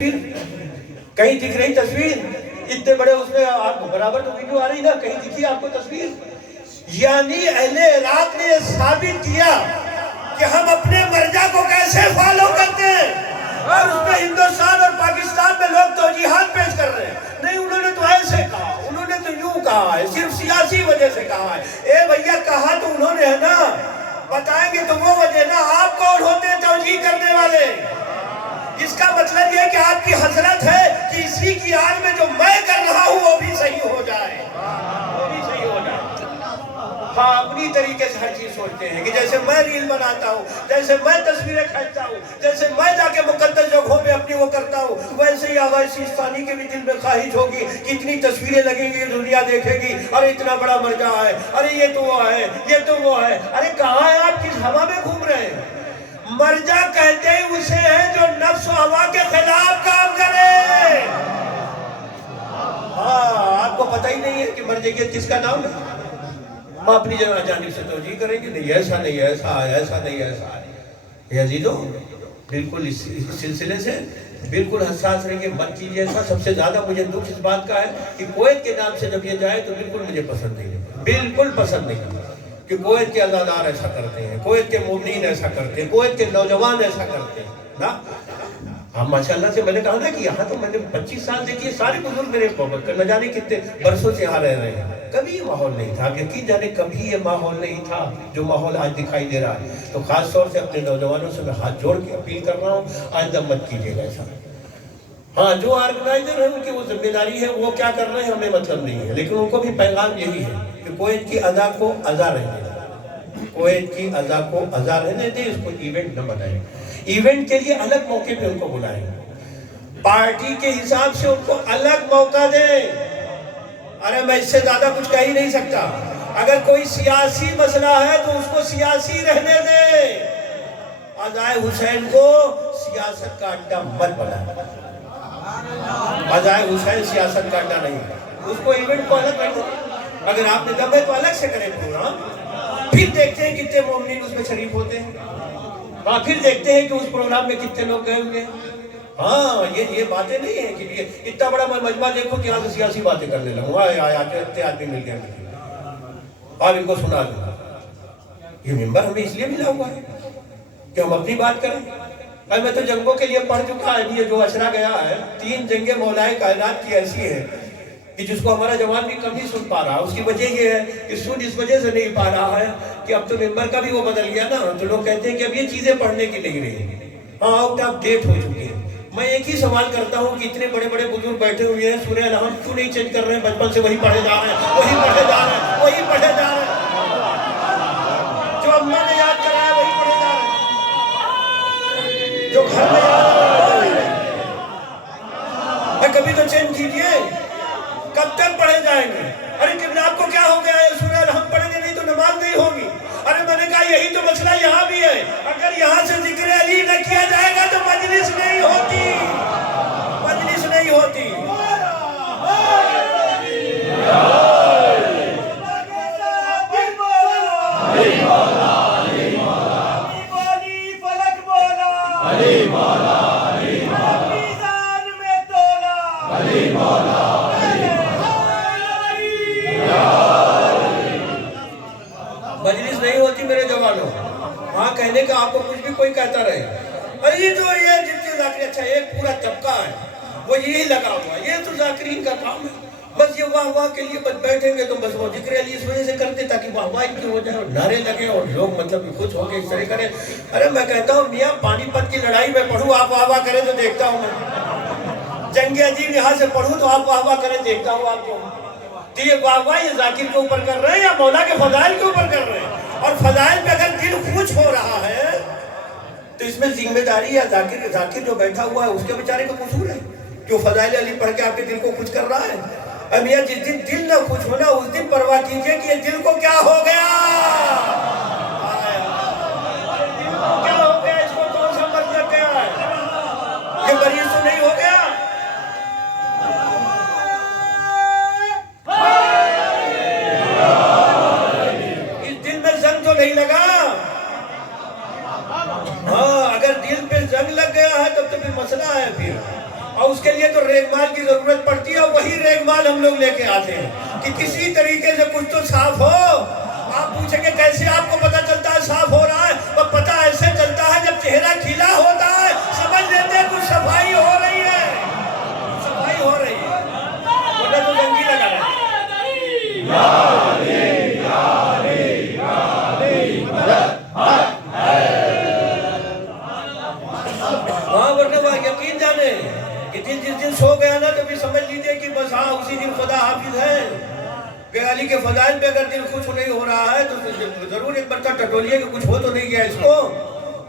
کہیں دکھ رہی تصویر؟ اتنے بڑے اس میں آپ برابر تو ویڈیو آ رہی نا، کہیں دکھی آپ کو تصویر؟ یعنی اہل عراق نے یہ ثابت کیا کہ ہم اپنے مرجع کو کیسے فالو کرتے ہیں، اور اس میں ہندوستان اور پاکستان میں لوگ توجیحات پیش کر رہے ہیں۔ نہیں، انہوں نے تو ایسے کہا، انہوں نے تو یوں کہا ہے، صرف سیاسی وجہ سے کہا ہے۔ اے بھیا، کہا تو انہوں نے ہے نا، بتائیں گے تو وہ وجہ نا، آپ کون ہوتے ہیں توجیح کرنے والے؟ اس کا مطلب یہ کہ آپ کی حسرت ہے کہ اسی کی آڑ میں جو میں کر رہا ہوں وہ بھی صحیح ہو جائے، وہ بھی صحیح ہو جائے۔ ہاں، اپنی طریقے سے ہر چیز سوچتے ہیں کہ جیسے میں ریل بناتا ہوں، جیسے میں تصویریں کھینچتا ہوں، جیسے میں جا کے مقدس جگہوں میں اپنی وہ کرتا ہوں، ویسے ہی آغا سیستانی کے بھی دل میں خواہش ہوگی کہ اتنی تصویریں لگیں گی، دنیا دیکھے گی، ارے اتنا بڑا مرجع ہے، ارے یہ تو وہ ہے، یہ تو وہ ہے۔ ارے کہاں ہے آپ، کس ہوا میں گھوم رہے ہیں؟ مرجع کہتے ہی اسے ہیں جو نفس و ہوا کے خلاف کام کرے۔ ہاں، آپ کو پتہ ہی نہیں ہے کہ مرجعیت کس کا نام ہے؟ ہم اپنی جانب سے توجیہ کریں گے، نہیں ایسا نہیں، ایسا ہے، ایسا نہیں، ایسا ہے۔ یہ عزیزوں، بالکل اس سلسلے سے بالکل حساس رہیے، مت کیجیے ایسا۔ سب سے زیادہ مجھے دکھ اس بات کا ہے کہ کویت کے نام سے جب یہ جائے تو بالکل مجھے پسند نہیں ہے، بالکل پسند نہیں ہے کہ کویت کے عزادار ایسا کرتے ہیں، کویت کے مومنین ایسا کرتے ہیں، کویت کے نوجوان ایسا کرتے ہیں نا۔ ہم ماشاءاللہ سے، میں نے کہا نا کہ یہاں تو میں نے 25 سال دیکھیے، سارے بزرگ میرے محبت کر، نہ جانے کتنے برسوں سے یہاں رہ رہے ہیں۔ کبھی یہ ماحول نہیں تھا، یقین جانے کبھی یہ ماحول نہیں تھا جو ماحول آج دکھائی دے رہا ہے۔ تو خاص طور سے اپنے نوجوانوں سے میں ہاتھ جوڑ کے اپیل کر رہا ہوں، آئندہ مت کیجیے گا ایسا۔ ہاں، جو آرگنائزر ہیں ان کی وہ ذمہ داری ہے، وہ کیا کر رہے ہیں ہمیں مطلب نہیں ہے، لیکن ان کو بھی پیغام یہی ہے کہ کویت کی ادا کو ادا رہنے دیں، کویت کی ادا کو ادا رہنے دیں، اس کو ایونٹ نہ بنائیں۔ ایونٹ کے لیے الگ موقع پہ ان کو بلائیں، پارٹی کے حساب سے ان کو الگ موقع دیں۔ ارے میں اس سے زیادہ کچھ کہہ ہی نہیں سکتا۔ اگر کوئی سیاسی مسئلہ ہے تو اس کو سیاسی رہنے دیں، عزائے حسین کو سیاست کا اڈا مت بنائیں۔ عزائے حسین سیاست کا اڈا نہیں، اس کو ایونٹ کو الگ رکھو۔ اگر آپ نے دم ہے تو الگ سے کریں پروگرام، پھر دیکھتے ہیں کتنے مومنین اس میں شریف ہوتے ہیں، ہاں پھر دیکھتے ہیں کہ اس پروگرام میں کتنے لوگ گئے ہوں گے۔ ہاں، یہ باتیں نہیں ہیں کہ اتنا بڑا مجمع دیکھو کہ یہاں سے سیاسی باتیں کرنے لگوں، اتنے آدمی مل گئے آپ ان کو سنا دوں۔ یہ ممبر ہمیں اس لیے ملا ہوا ہے کہ ہم اپنی بات کریں۔ اب میں تو جنگوں کے لیے پڑھ چکا ہے، یہ جو اشرا گیا ہے، 3 جنگیں مولائے کائنات کی ایسی ہیں کہ جس کو ہمارا جوان بھی کم نہیں سن پا رہا۔ اس کی وجہ یہ ہے کہ سن اس وجہ سے نہیں پا رہا ہے کہ اب تو ممبر کا بھی وہ بدل گیا نا، تو لوگ کہتے ہیں کہ اب یہ چیزیں پڑھنے کی نہیں رہی، ہاں آؤٹ آف ڈیٹ ہو چکی ہیں۔ میں ایک ہی سوال کرتا ہوں کہ اتنے بڑے بڑے بزرگ بیٹھے ہوئے ہیں، سورہ الحمد کیوں نہیں چینج کر رہے ہیں؟ بچپن سے وہی پڑھے جا رہے ہیں، وہی پڑھے جا رہے ہیں، وہی پڑھے جا رہے ہیں، جو اماں نے یاد کرایا وہی پڑھے جا رہے ہیں، جو گھر میں یاد کبھی تو چینج کیجئے، کب تک پڑھے جائیں گے؟ ارے قبلہ آپ کو کیا ہو گیا ہے؟ سورہ الحمد پڑھیں گے نہیں تو نماز نہیں ہوگی۔ ارے میں نے کہا یہی تو مسئلہ یہاں بھی ہے، اگر یہاں سے ذکر علی نہ کیا جائے گا تو مجلس نہیں ہوتی، مجلس نہیں ہوتی۔ مجلس نہیں ہوتی میرے جوانوں، ہاں کہنے کا آپ کو کچھ بھی کوئی کہتا رہے۔ اور یہ جو یہ جتنے ذاکر، اچھا ایک پورا طبقہ ہے وہ یہی لگا ہوا ہے، یہ تو ذاکرین کا کام ہے، بس یہ واہ واہ کے لیے بس بیٹھیں گے تو بس وہ ذکر علی اس وجہ سے کرتے تاکہ واہ واہ کی ہو جائے اور نعرے لگے اور لوگ مطلب خوش ہو کے اس طرح کریں۔ ارے میں کہتا ہوں میاں پانی پت کی لڑائی میں پڑھوں، آپ واہ واہ کریں تو دیکھتا ہوں میں، جنگ عظیم یہاں سے پڑھوں تو آپ واہ واہ کریں دیکھتا ہوں آپ کو۔ تو یہ واہ واہ یہ ذاکر کے اوپر کر رہے ہیں یا مولا کے فضائل کے اوپر کر رہے ہیں؟ اور فضائل پہ اگر دل خوش ہو رہا ہے تو اس میں ذمہ داری ہے ذاکر جو بیٹھا ہوا ہے اس کے بیچارے کا قصور ہے جو فضائل علی پڑھ کے آپ کے دل کو خوش کر رہا ہے۔ اب یہ جس دن دل نہ خوش ہونا اس دن پرواہ کیجئے کہ یہ دل کو کیا ہو گیا، دل کو کیا ہو گیا، اس کو کون سا مرض لگ گیا ہے، یہ مریض تو نہیں ہو گیا۔ نہیں لگا، ہاں اگر دل پہ زنگ لگ گیا ہے تب تو پھر مسئلہ ہے پھر۔ اور اس کے لیے تو ریگمال کی ضرورت پڑتی ہے، اور وہی ریگمال ہم لوگ لے کے آتے ہیں کہ کسی طریقے سے کچھ تو صاف ہو۔ آپ پوچھیں گے کیسے آپ کو پتہ چلتا ہے صاف ہو رہا ہے؟ وہ پتہ ایسے چلتا ہے جب چہرہ کھلا ہوتا ہے، سمجھ لیتے ہیں کچھ صفائی ہو رہی ہے، صفائی ہو رہی ہے، ورنہ تو زنگی لگا رہا ہے۔ ہاں ورنہ وہ یقین جانے کہ جس دن سو گیا نا تو بھی سمجھ لیجئے کہ بس ہاں اسی دن خدا حافظ ہے۔ کہ علی کے فضائل پہ اگر دل خوش نہیں ہو رہا ہے تو ضرور ایک مرتبہ ٹٹولیے کہ کچھ ہو تو نہیں گیا اس کو۔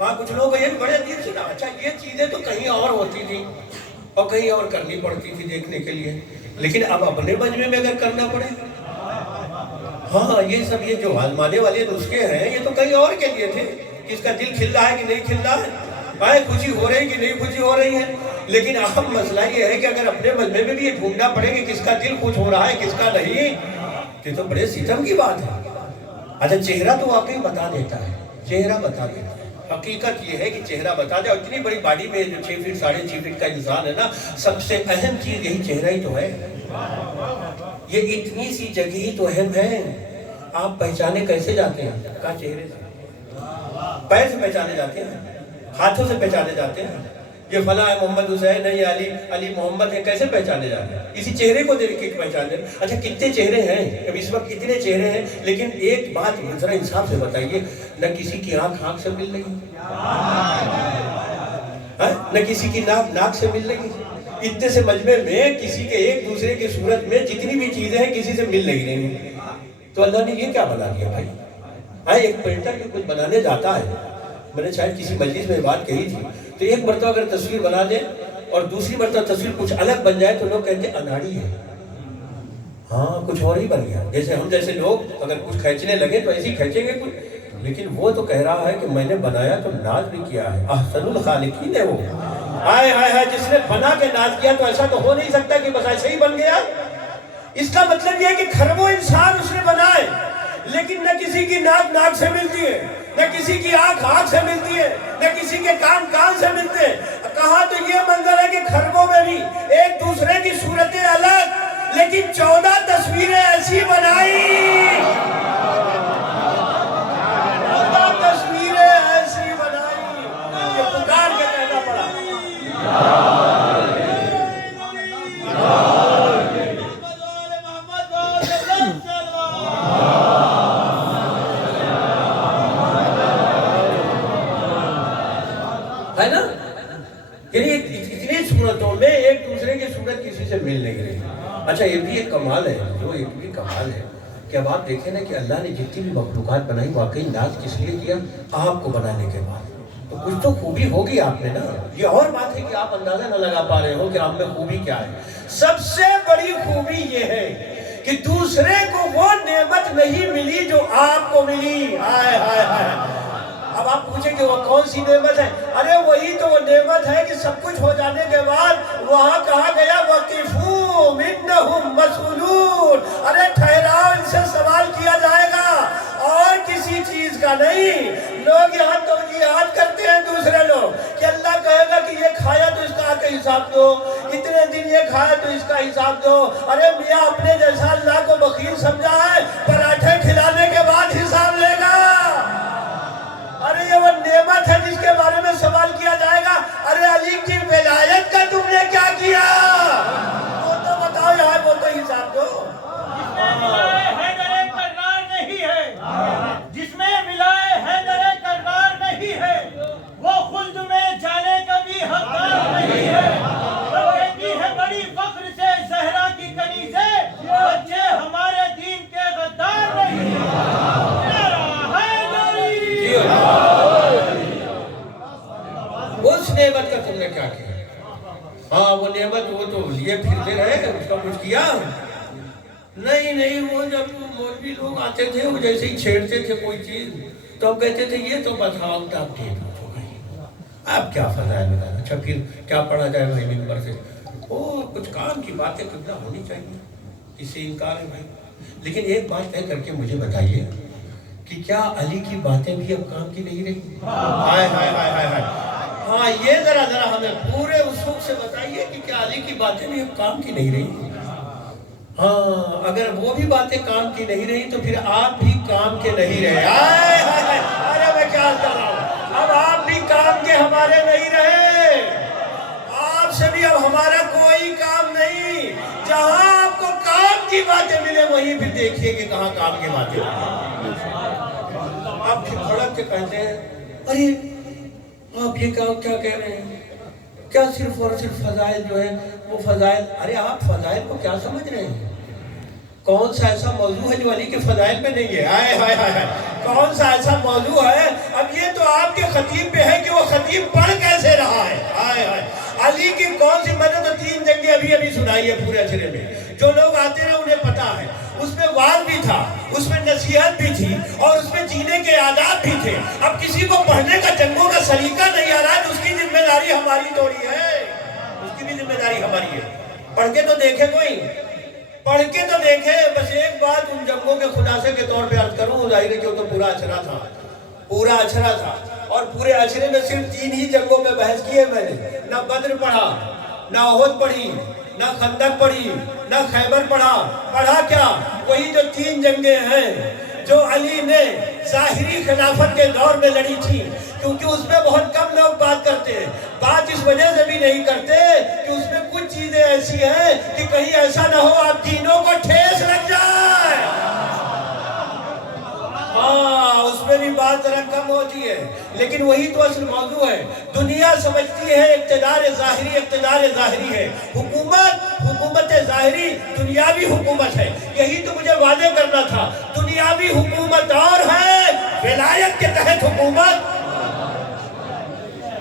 ہاں کچھ لوگ یہ بڑے عجیب سے نا، اچھا یہ چیزیں تو کہیں اور ہوتی تھی اور کہیں اور کرنی پڑتی تھی دیکھنے کے لیے، لیکن اب اپنے مجمع میں اگر کرنا پڑے، ہاں یہ سب یہ جو آزمانے والے نسخے ہیں یہ تو کہیں اور کے لیے تھے، کس کا دل کھل رہا ہے کہ نہیں کھل رہا ہے، آئے خوشی ہو رہی کہ نہیں خوشی ہو رہی ہے۔ لیکن اہم مسئلہ یہ ہے کہ اگر اپنے مجمع میں بھی یہ ڈھونڈنا پڑے کہ کس کا دل خوش ہو رہا ہے کس کا نہیں، یہ تو بڑے ستم کی بات ہے۔ اچھا چہرہ تو واقعی بتا دیتا ہے، چہرہ بتا دیتا ہے، حقیقت یہ ہے کہ چہرہ بتا دے، اور اتنی بڑی باڈی میں جو 6 فٹ 6.5 فٹ کا انسان ہے نا، سب سے اہم چیز یہی چہرہ ہی تو ہے۔ یہ اتنی سی جگہ ہی تو اہم ہے۔ آپ پہچانے کیسے جاتے ہیں؟ کہاں؟ چہرے سے، پیر سے پہچانے جاتے ہیں، ہاتھوں سے پہچانے جاتے ہیں، یہ فلاں ہے محمد حسین ہے، یہ علی محمد ہے، کیسے پہچانے جاتے ہیں؟ اسی چہرے کو دیکھ کے پہچانے۔ اچھا کتنے چہرے ہیں؟ اب اس وقت اتنے چہرے ہیں، لیکن ایک بات ذرا انصاف سے بتائیے، نہ کسی کی آنکھ سے مل رہی، نہ کسی کی ناک سے مل رہی، اتنے سے مجمع میں کسی کے ایک دوسرے کی صورت میں جتنی بھی چیزیں ہیں کسی سے مل نہیں رہی، تو اللہ نے یہ کیا بنا دیا بھائی؟ ایک پرنٹر جو کچھ بنانے جاتا ہے، میں نے شاید کسی مجلس میں بات کہی تھی، تو ایک مرتبہ اگر تصویر بنا دے اور دوسری مرتبہ تصویر کچھ الگ بن جائے تو لوگ کہیں گے اناڑی ہے، ہاں کچھ اور ہی بن گیا۔ جیسے ہم جیسے لوگ اگر کچھ کھینچنے لگے تو ایسے ہی کھینچیں گے کچھ، لیکن وہ تو کہہ رہا ہے کہ میں نے بنایا تو ناز بھی کیا ہے، احسن الخالقین ہے وہ۔ ہائے ہائے ہائے، جس نے بنا کے ناز کیا تو ایسا تو ہو نہیں سکتا کہ بس ایسے ہی بن گیا۔ اس کا مطلب یہ ہے کہ کھربوں انسان اس نے بنائے، لیکن نہ کسی کی ناک سے ملتی ہے، نہ کسی کی آنکھ سے ملتی ہے، نہ کسی کے کان سے ملتے ہیں۔ کہا تو یہ منظر ہے کہ کھربوں میں بھی ایک دوسرے کی صورتیں الگ، لیکن 14 تصویریں ایسی بنائی، 14 تصویریں ایسی بنائی کہ پکار کے کہنا پڑا ہے نا، یعنی اتنی صورتوں میں ایک دوسرے کی صورت کسی سے مل نہیں رہی۔ اچھا یہ بھی ایک کمال ہے، جو ایک بھی کمال ہے کہ اب آپ دیکھیں نا کہ اللہ نے جتنی بھی مخلوقات بنائی واقعی ناز کس لیے کیا؟ آپ کو بنانے کے بعد تو کچھ تو خوبی ہوگی آپ میں نا۔ یہ اور بات ہے کہ آپ اندازہ نہ لگا پا رہے ہو کہ آپ میں خوبی کیا ہے۔ سب سے بڑی خوبی یہ ہے کہ دوسرے کو وہ نعمت نہیں ملی جو آپ کو ملی۔ ہائے ہائے ہائے، اب آپ پوچھیں کہ وہ کون سی نعمت ہے؟ ارے وہی تو وہ نعمت ہے کہ سب کچھ ہو جانے کے بعد وہاں کہا گیا وَقِفُوهُمْ إِنَّهُمْ مَسْئُولُونَ، ارے ٹھہراؤ، ان سے سوال کیا جائے گا اور کسی چیز کا نہیں۔ لوگ یہاں توجیہات کرتے ہیں دوسرے لوگ کہ اللہ کہے گا کہ یہ کھایا تو اس کا آ کے حساب دو، اتنے دن یہ کھایا تو اس کا حساب دو۔ ارے میاں اپنے جیسا اللہ کو بخیل سمجھا ہے، پراٹھے کھلانے کے بعد حساب لے گا۔ ارے یہ وہ نعمت ہے جس کے بارے میں سوال کیا جائے گا۔ ارے علی کی ولایت کا تم نے کیا کیا؟ وہ تو بتاؤ یار، وہ تو حساب دو۔ جس میں ملائے حیدر کرار نہیں ہے، جس میں ملائے حیدر کرار نہیں ہے، وہ خلد میں جانے کا بھی حقدار نہیں ہے۔ وہ کہتی ہے بڑی فخر سے زہرا کی کنیزیں، بچے ہمارے دین کے غدار نہیں ہیں۔ اس نعمت کا تم نے کیا کیا؟ ہاں وہ نعمت وہ تو لیے پھرتے رہے، اس کا کچھ کیا نہیں۔ وہ جب مولوی لوگ آتے تھے وہ جیسے ہی چھیڑتے تھے کوئی چیز تو ہم کہتے تھے یہ تو بتاؤ آپ ٹھیک ہو گئی، آپ کیا فضائل میں اچھا پھر کیا پڑھا جائے بھائی ممبر سے؟ وہ کچھ کام کی باتیں کتنا ہونی چاہیے، اس سے انکار ہے بھائی۔ لیکن ایک بات طے کر کے مجھے بتائیے کہ کیا علی کی باتیں بھی اب کام کی نہیں رہی؟ ہائے ہائے ہائے ہائے ہائے، ہاں یہ ذرا ہمیں پورے اصول سے بتائیے کہ کیا علی کی باتیں بھی کام کی نہیں رہی؟ ہاں اگر وہ بھی باتیں کام کی نہیں رہی تو پھر آپ بھی کام کے نہیں رہے. ارے میں کیا کر رہا ہوں، اب آپ بھی کام کے ہمارے نہیں رہے، آپ سے بھی اب ہمارا کوئی کام نہیں. جہاں آپ کو کام کی باتیں ملے وہیں بھی دیکھیے کہ کہاں کام کی باتیں ملے. آپ پھر کھڑک کے کہتے ہیں ارے آپ یہ کیا کہہ رہے ہیں؟ کیا صرف اور صرف فضائل جو ہے وہ فضائل؟ ارے آپ فضائل کو کیا سمجھ رہے ہیں؟ کون سا ایسا موضوع ہے جو علی کے فضائل میں نہیں ہے؟ ہائے ہائے ہائے، کون سا ایسا موضوع ہے؟ اب یہ تو آپ کے خطیب پہ ہے کہ وہ خطیب پڑھ کیسے رہا ہے. ہائے ہائے، علی کی کون سی، میں نے تو 3 جنگیں ابھی سنائی ہے پورے اچھرے میں. جو لوگ آتے رہے انہیں پتا ہے اس میں وعظ بھی تھا، اس میں نصیحت بھی تھی، اور اس میں جینے کے آداب بھی تھے. اب کسی کو پڑھنے کا جنگوں کا سلیقہ نہیں آ رہا ہے تو اس کی ذمہ داری ہماری تھوڑی ہے، اس کی بھی ذمہ داری ہماری ہے. پڑھ کے تو دیکھے کوئی، پڑھ کے تو دیکھے. بس ایک بات ان جنگوں کے خلاصے کے طور پہ عرض کروں، ظاہر ہے کہ وہ تو پورا اچھرا تھا، پورا اچھرا تھا. اور پورے اچھرے میں صرف 3 ہی جنگوں میں بحث کی ہے میں نے. نہ بدر پڑھا، نہ احد پڑھی، نہ خندق پڑھی، نہ خیبر پڑھا. پڑھا کیا؟ وہی جو 3 جنگیں ہیں جو علی نے ظاہری خلافت کے دور میں لڑی تھی. کیونکہ اس میں بہت کم لوگ بات کرتے ہیں. بات اس وجہ سے بھی نہیں کرتے کہ اس میں کچھ چیزیں ایسی ہیں کہ کہیں ایسا نہ ہو آپ دینوں کو ٹھیس لگ جائے. ہاں اس میں بھی بات ذرا کم ہوتی ہے، لیکن وہی تو اصل موضوع ہے. دنیا سمجھتی ہے اقتدار ظاہری ہے. حکومت ظاہری دنیاوی حکومت ہے. یہی تو مجھے واضح کرنا تھا. دنیاوی حکومت اور ہے، ولایت کے تحت حکومت.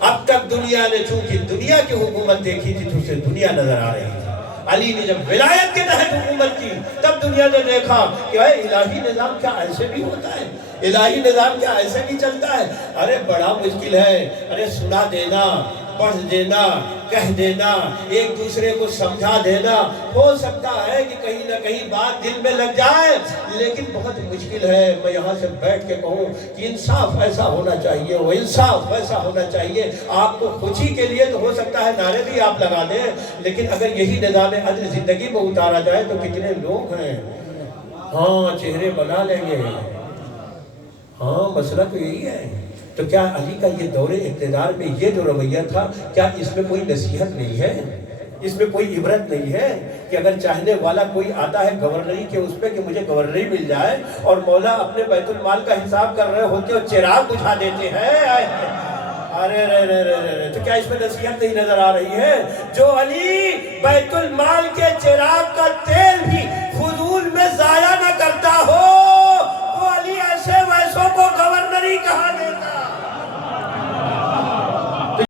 اب تک دنیا نے چونکہ دنیا کی حکومت دیکھی تھی تو اسے دنیا نظر آ رہی تھی. علی نے جب ولایت کے تحت حکومت کی تب دنیا نے دیکھا کہ الہی نظام کیا ایسے بھی ہوتا ہے، الہی نظام کیا ایسے بھی چلتا ہے. ارے بڑا مشکل ہے. ارے سنا دینا، پڑھ دینا، کہہ دینا، ایک دوسرے کو سمجھا دینا، ہو سکتا ہے کہ کہیں نہ کہیں بات دل میں لگ جائے، لیکن بہت مشکل ہے. میں یہاں سے بیٹھ کے کہوں کہ انصاف ایسا ہونا چاہیے، وہ انصاف ایسا ہونا چاہیے. آپ کو خوشی کے لیے تو ہو سکتا ہے نعرے بھی آپ لگا دیں، لیکن اگر یہی نظام عدل زندگی میں اتارا جائے تو کتنے لوگ ہیں ہاں چہرے بنا لیں گے. ہاں مسئلہ تو یہی ہے. تو کیا علی کا یہ دور اقتدار میں یہ جو رویہ تھا، کیا اس میں کوئی نصیحت نہیں ہے؟ اس میں کوئی عبرت نہیں ہے کہ اگر چاہنے والا کوئی آتا ہے گورنری کے اس پہ کہ مجھے گورنری مل جائے، اور مولا اپنے بیت المال کا حساب کر رہے ہوتے اور چراغ بجھا دیتے ہیں. ارے تو کیا اس میں نصیحت نہیں نظر آ رہی ہے؟ جو علی بیت المال کے چراغ